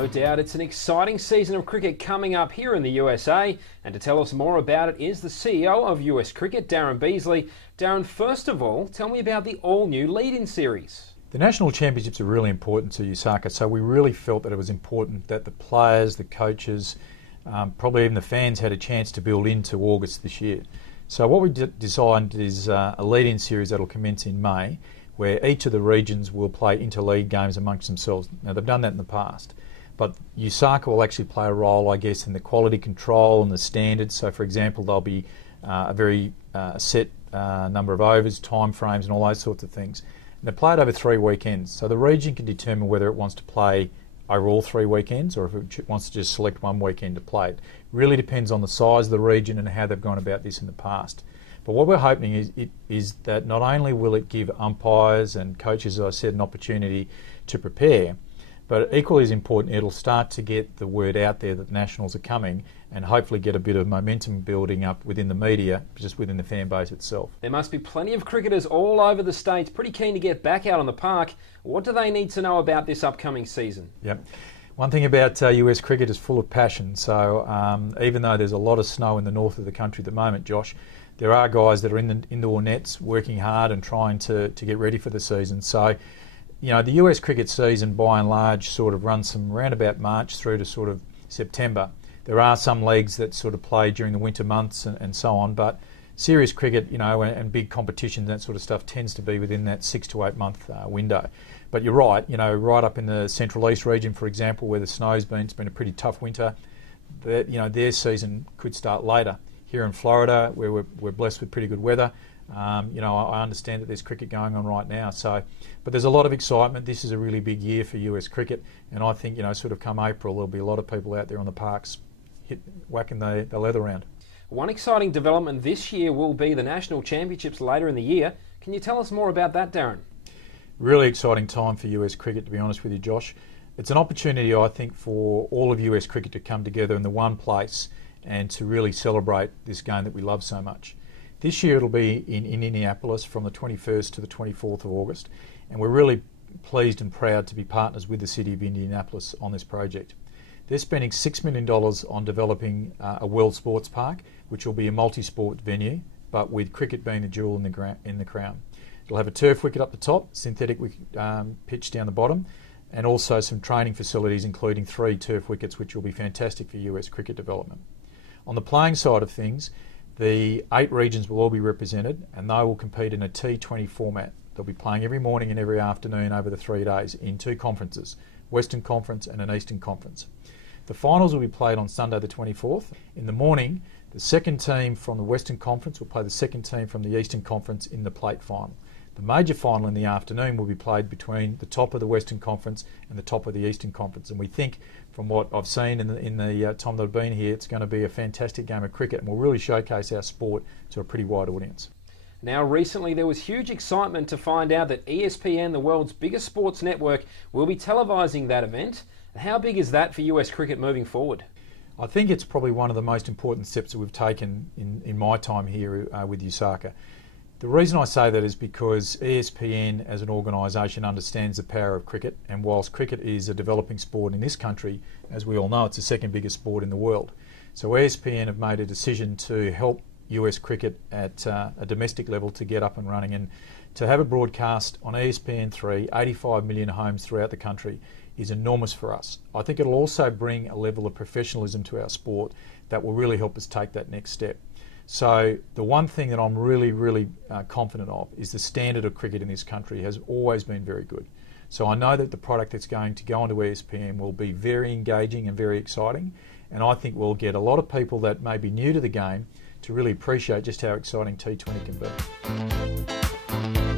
No doubt it's an exciting season of cricket coming up here in the USA, and to tell us more about it is the CEO of US Cricket, Darren Beasley. Darren, first of all, tell me about the all-new lead-in series. The national championships are really important to USACA, so we really felt that it was important that the players, the coaches, probably even the fans had a chance to build into August this year. So what we designed is a lead-in series that will commence in May, where each of the regions will play interleague games amongst themselves. Now, they've done that in the past, but USACA will actually play a role, I guess, in the quality control and the standards. So, for example, there'll be a very set number of overs, time frames, and all those sorts of things. And they're played over 3 weekends, so the region can determine whether it wants to play over all 3 weekends or if it wants to just select one weekend to play it. Really depends on the size of the region and how they've gone about this in the past. But what we're hoping is that not only will it give umpires and coaches, as I said, an opportunity to prepare, but equally as important, it'll start to get the word out there that the Nationals are coming and hopefully get a bit of momentum building up within the media, just within the fan base itself. There must be plenty of cricketers all over the States pretty keen to get back out on the park. What do they need to know about this upcoming season? Yep. One thing about US cricket is full of passion. So even though there's a lot of snow in the north of the country at the moment, Josh, there are guys that are in the indoor nets working hard and trying to get ready for the season. So, you know, the US cricket season by and large sort of runs from around about March through to sort of September. There are some leagues that sort of play during the winter months and so on, but serious cricket, you know, and big competitions, that sort of stuff tends to be within that 6 to 8 month window. But you're right, you know, right up in the Central East region, for example, where the snow's been, it's been a pretty tough winter. You know, their season could start later. Here in Florida, where we're blessed with pretty good weather, you know, I understand that there's cricket going on right now. So, but there's a lot of excitement. This is a really big year for US cricket, and I think, you know, sort of come April, there'll be a lot of people out there on the parks whacking the leather round. One exciting development this year will be the national championships later in the year. Can you tell us more about that, Darren? Really exciting time for US cricket, to be honest with you, Josh. It's an opportunity, I think, for all of US cricket to come together in the one place and to really celebrate this game that we love so much. This year it'll be in Indianapolis from the 21st to the 24th of August, and we're really pleased and proud to be partners with the City of Indianapolis on this project. They're spending $6 million on developing a world sports park, which will be a multi-sport venue, but with cricket being the jewel in the crown. It'll have a turf wicket up the top, synthetic pitch down the bottom, and also some training facilities, including 3 turf wickets, which will be fantastic for US cricket development. On the playing side of things, the 8 regions will all be represented, and they will compete in a T20 format. They'll be playing every morning and every afternoon over the 3 days in 2 conferences, Western Conference and an Eastern Conference. The finals will be played on Sunday the 24th. In the morning, the second team from the Western Conference will play the second team from the Eastern Conference in the plate final. The major final in the afternoon will be played between the top of the Western Conference and the top of the Eastern Conference. And we think, from what I've seen in the time that I've been here, it's going to be a fantastic game of cricket and will really showcase our sport to a pretty wide audience. Now, recently there was huge excitement to find out that ESPN, the world's biggest sports network, will be televising that event. How big is that for US cricket moving forward? I think it's probably one of the most important steps that we've taken in my time here with USACA. The reason I say that is because ESPN as an organisation understands the power of cricket, and whilst cricket is a developing sport in this country, as we all know, it's the second biggest sport in the world. So ESPN have made a decision to help US cricket at a domestic level to get up and running, and to have a broadcast on ESPN3, 85 million homes throughout the country, is enormous for us. I think it'll also bring a level of professionalism to our sport that will really help us take that next step. So the one thing that I'm really confident of is the standard of cricket in this country has always been very good. So I know that the product that's going to go onto ESPN will be very engaging and very exciting, and I think we'll get a lot of people that may be new to the game to really appreciate just how exciting T20 can be.